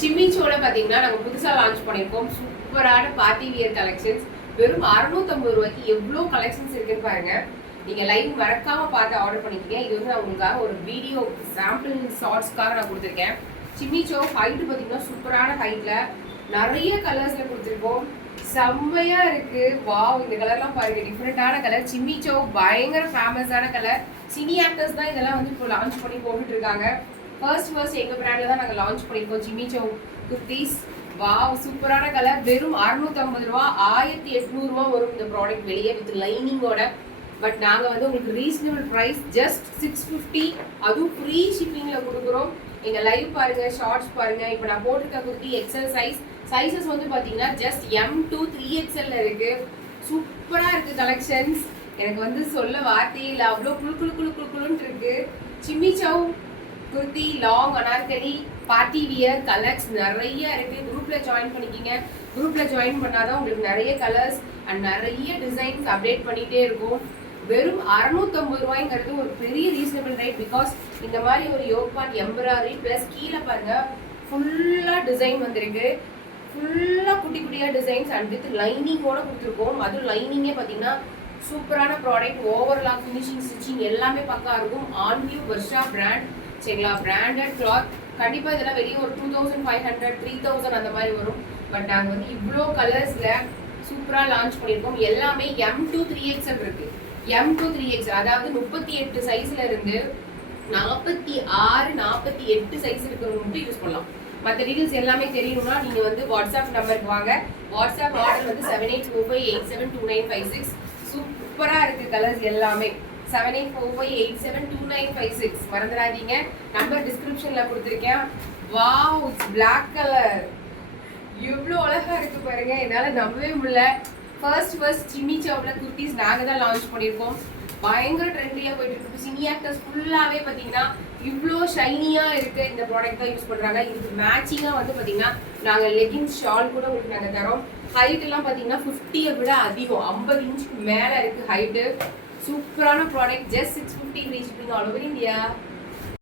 சிம்மிச்சோல பாத்தீங்கன்னா நாங்க புதுசா லான்ச் பண்ணிருக்கோம் சூப்பரான பார்ட்டி வியர் கலெக்ஷன்ஸ். வெறும் 650 ரூபாய்க்கு எவ்வளவு கலெக்ஷன்ஸ் இருக்குன்னு பாருங்க. நீங்க லைவ் மறக்காம பார்த்து ஆர்டர் பண்ணிக்கீங்க. இது வந்து நான் உங்களுக்காக ஒரு வீடியோ சாம்பிள் ஷார்ட்ஸ்க்காக நான் கொடுத்துருக்கேன். சிம்மிச்சோ ஹைட் பாத்தீங்கன்னா சூப்பரான ஹைட்ல நிறைய கலர்ஸ்ல கொடுத்துருக்கோம். செம்மையா இருக்கு. வாவ், இந்த கலர்லாம் பாருங்க, டிஃப்ரெண்டான கலர். சிம்மிச்சோ பயங்கர ஃபேமஸான கலர். சினி ஆக்டர்ஸ் தான் இதெல்லாம் வந்து இப்போ லான்ச் பண்ணி போட்டுட்டு இருக்காங்க. ஃபர்ஸ்ட் எங்க பிராண்ட்ல தான் நாங்க லான்ச் பண்ணிருக்கோம் சிம்மிச்சோ குர்த்திஸ். வாவ், சூப்பரான கலர். வெறும் 650 ரூபா, 1800 ரூபா வரும் இந்த ப்ராடக்ட் வெளியே வித் லைனிங்கோட. பட் நாங்க வந்து உங்களுக்கு ரீசனபிள் பிரைஸ் ஜஸ்ட் 650, அதுவும் ஃப்ரீ ஷிப்பிங்ல கொடுக்குறோம். எங்க லைவ் பாருங்க, ஷார்ட்ஸ் பாருங்க. இப்போ நான் போட்டிருக்க குர்த்தி எக்ஸல் சைஸஸ் வந்து பாத்தீங்கன்னா ஜஸ்ட் M to 3XL இருக்கு. சூப்பரா இருக்கு கலெக்ஷன்ஸ். எனக்கு வந்து சொல்ல வார்த்தையே இல்லை, அவ்வளோ குளுன்னு இருக்கு. சிம்மிச்சோ kurti, long anarkali, party wear colours நிறைய இருக்கு. குரூப்ல ஜாயின் பண்ணிக்கிங்க. குரூப்ல ஜாயின் பண்ணாதான் உங்களுக்கு நிறைய கலர்ஸ் அண்ட் நிறைய டிசைன்ஸ் அப்டேட் பண்ணிட்டே இருக்கும். வெறும் 650 ரூபாய்ங்கிறது ஒரு பெரிய ரீசனபிள் ரேட். பிகாஸ் இந்த மாதிரி ஒரு யோக் பார்ட் எம்ப்ராய்டரி பிளஸ் கீழே பாருங்க ஃபுல்லா டிசைன் வந்திருக்கு. ஃபுல்லா குட்டி குட்டியா டிசைன்ஸ் அண்ட் வித் லைனிங்கோட கொடுத்துருக்கோம். அதுவும் லைனிங்கே பார்த்தீங்கன்னா சூப்பரான ப்ராடக்ட். ஓவர்லாக் ஃபினிஷிங் ஸ்டிச்சிங் எல்லாமே பக்கா இருக்கும். ஆன்வியூ வர்ஷா பிராண்ட் சரிங்களா, பிராண்டட் கிளாத். கண்டிப்பாக இதெல்லாம் வெளியே ஒரு 2500 3000 அந்த மாதிரி வரும். பட் நாங்கள் வந்து இவ்வளோ கலர்ஸில் சூப்பராக லான்ச் பண்ணியிருக்கோம். எல்லாமே M to 3XL இருக்கு. M to 3XL அதாவது 38 சைஸ்ல இருந்து 46 48 சைஸ் இருக்கிறவங்க மட்டும் யூஸ் பண்ணலாம். மற்ற டீடைல்ஸ் எல்லாமே தெரியணும்னா நீங்கள் வந்து வாட்ஸ்அப் நம்பருக்கு வாங்க. வாட்ஸ்அப் ஆர்டர் வந்து 7845872956. சூப்பராக இருக்குது கலர்ஸ் எல்லாமே. 7845872956 மறந்துடாதீங்க. நம்பர் டிஸ்கிரிப்ஷன்ல கொடுத்துருக்கேன். வாவ், பிளாக் கலர் எவ்வளோ அழகா இருக்கு பாருங்க. என்னால் நம்பவே முடியல. ஃபர்ஸ்ட் சிம்மிச்சோவில் குர்த்திஸ் நாங்கள் தான் லான்ச் பண்ணியிருக்கோம். பயங்கர ட்ரெண்டியாக போயிட்டு இருக்கு. சினி ஆக்டர்ஸ் ஃபுல்லாகவே பார்த்தீங்கன்னா இவ்வளோ ஷைனியாக இருக்கு இந்த ப்ராடக்ட் தான் யூஸ் பண்ணுறாங்க. இதுக்கு மேட்சிங்காக வந்து பார்த்தீங்கன்னா நாங்கள் லெகின்ஸ் ஷால் கூட உங்களுக்கு நாங்கள் தரோம். ஹைட் எல்லாம் பார்த்தீங்கன்னா 50 விட அதிகம், 50 இன்ச்சுக்கு மேலே இருக்கு ஹைட்டு. சூப்பரான product. Just 650 free shipping all over India.